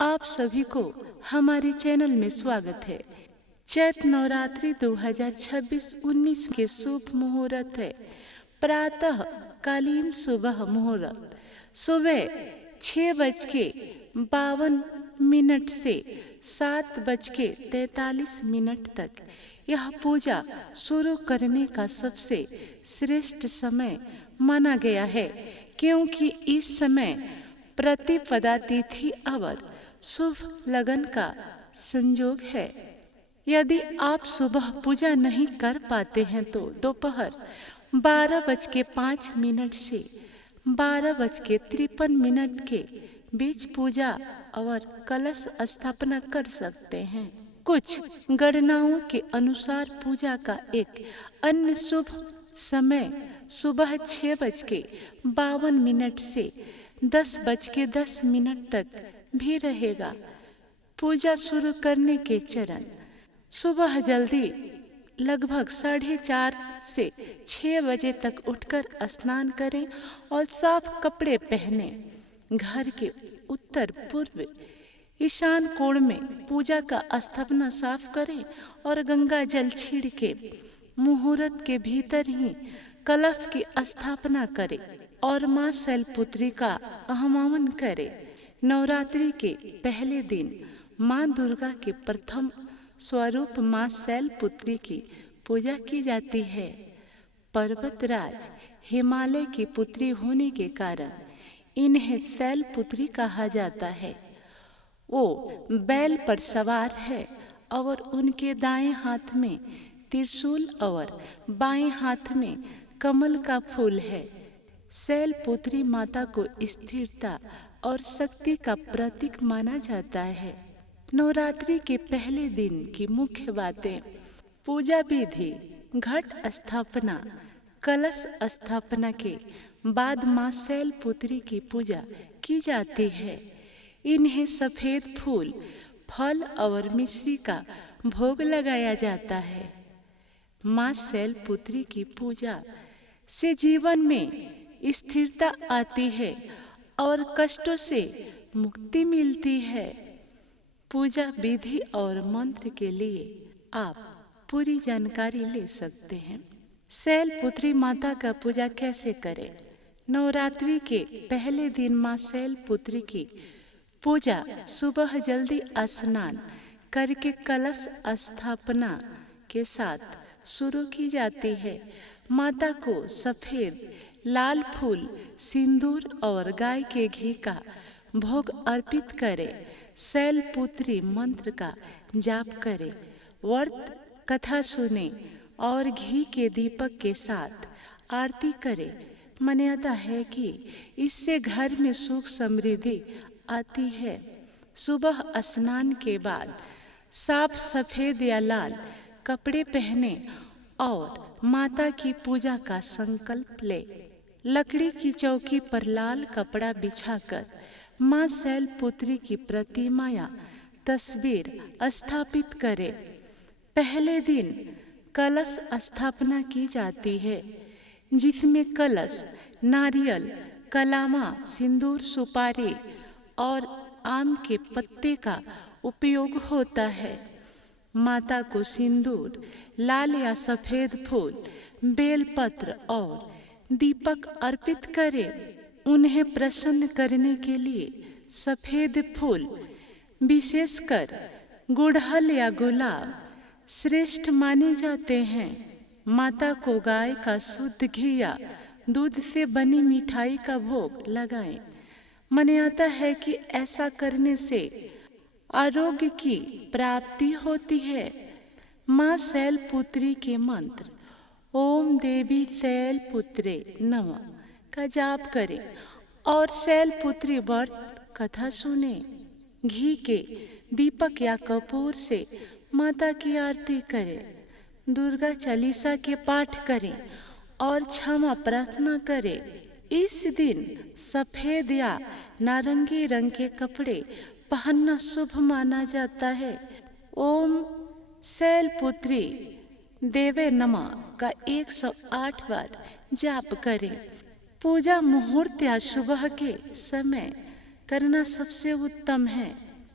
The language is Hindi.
आप सभी को हमारे चैनल में स्वागत है। चैत नवरात्रि 2026-19 के शुभ मुहूर्त है। प्रातः कालीन सुबह मुहूर्त सुबह 6:52 से 7:43 तक यह पूजा शुरू करने का सबसे श्रेष्ठ समय माना गया है, क्योंकि इस समय प्रतिपदा तिथि और शुभ लगन का संयोग है। यदि आप सुबह पूजा नहीं कर पाते हैं तो दोपहर 12:05 से 12:53 के बीच पूजा और कलश स्थापना कर सकते हैं। कुछ गणनाओं के अनुसार पूजा का एक अन्य शुभ समय सुबह 6:52 से 10:10 तक भी रहेगा। पूजा शुरू करने के चरण: सुबह जल्दी लगभग 4:30 से 6 बजे तक उठकर स्नान करें और साफ कपड़े पहने। घर के उत्तर पूर्व ईशान कोण में पूजा का स्थापना साफ करें और गंगा जल छीड़ के मुहूर्त के भीतर ही कलश की स्थापना करें और मां शैलपुत्री का आह्वान करें। नवरात्रि के पहले दिन मां दुर्गा के प्रथम स्वरूप मां शैलपुत्री की पूजा की जाती है। पर्वतराज हिमालय की पुत्री होने के कारण इन्हें शैलपुत्री कहा जाता है। वो बैल पर सवार है और उनके दाएं हाथ में त्रिशूल और बाएं हाथ में कमल का फूल है। शैलपुत्री माता को स्थिरता और शक्ति का प्रतीक माना जाता है। नवरात्रि के पहले दिन की मुख्य बातें: पूजा विधि, घट स्थापना। कलश स्थापना के बाद मां शैलपुत्री की पूजा की जाती है। इन्हें सफेद फूल, फल और मिश्री का भोग लगाया जाता है। मां शैलपुत्री की पूजा से जीवन में स्थिरता आती है और कष्टों से मुक्ति मिलती है। पूजा विधि और मंत्र के लिए आप पूरी जानकारी ले सकते हैं। शैलपुत्री माता का पूजा कैसे करें? नवरात्रि के पहले दिन मां शैलपुत्री की पूजा सुबह जल्दी स्नान करके कलश स्थापना के साथ शुरू की जाती है। माता को सफेद लाल फूल, सिंदूर और गाय के घी का भोग अर्पित करें। शैलपुत्री मंत्र का जाप करें, व्रत कथा सुने और घी के दीपक के साथ आरती करें। मान्यता है कि इससे घर में सुख समृद्धि आती है। सुबह स्नान के बाद साफ सफेद या लाल कपड़े पहने और माता की पूजा का संकल्प ले। लकड़ी की चौकी पर लाल कपड़ा बिछाकर मां शैलपुत्री की प्रतिमा या तस्वीर स्थापित करें। पहले दिन कलश स्थापना की जाती है, जिसमें कलश, नारियल, कलामा, सिंदूर, सुपारी और आम के पत्ते का उपयोग होता है। माता को सिंदूर, लाल या सफेद फूल, बेलपत्र और दीपक अर्पित करें। उन्हें प्रसन्न करने के लिए सफेद फूल, विशेषकर गुड़हल या गुलाब, श्रेष्ठ माने जाते हैं। माता को गाय का शुद्ध घी या दूध से बनी मिठाई का भोग लगाएं। मान्यता है कि ऐसा करने से आरोग्य की प्राप्ति होती है। मां शैलपुत्री के मंत्र ओम देवी शैलपुत्रे नमः का जाप करें और शैलपुत्री व्रत कथा सुने। घी के दीपक या कपूर से माता की आरती करें। दुर्गा चालीसा के पाठ करें और क्षमा प्रार्थना करें। इस दिन सफेद या नारंगी रंग के कपड़े पहनना शुभ माना जाता है। ओम शैलपुत्री देवे नमः का 108 बार जाप करें। पूजा मुहूर्त या सुबह के समय करना सबसे उत्तम है।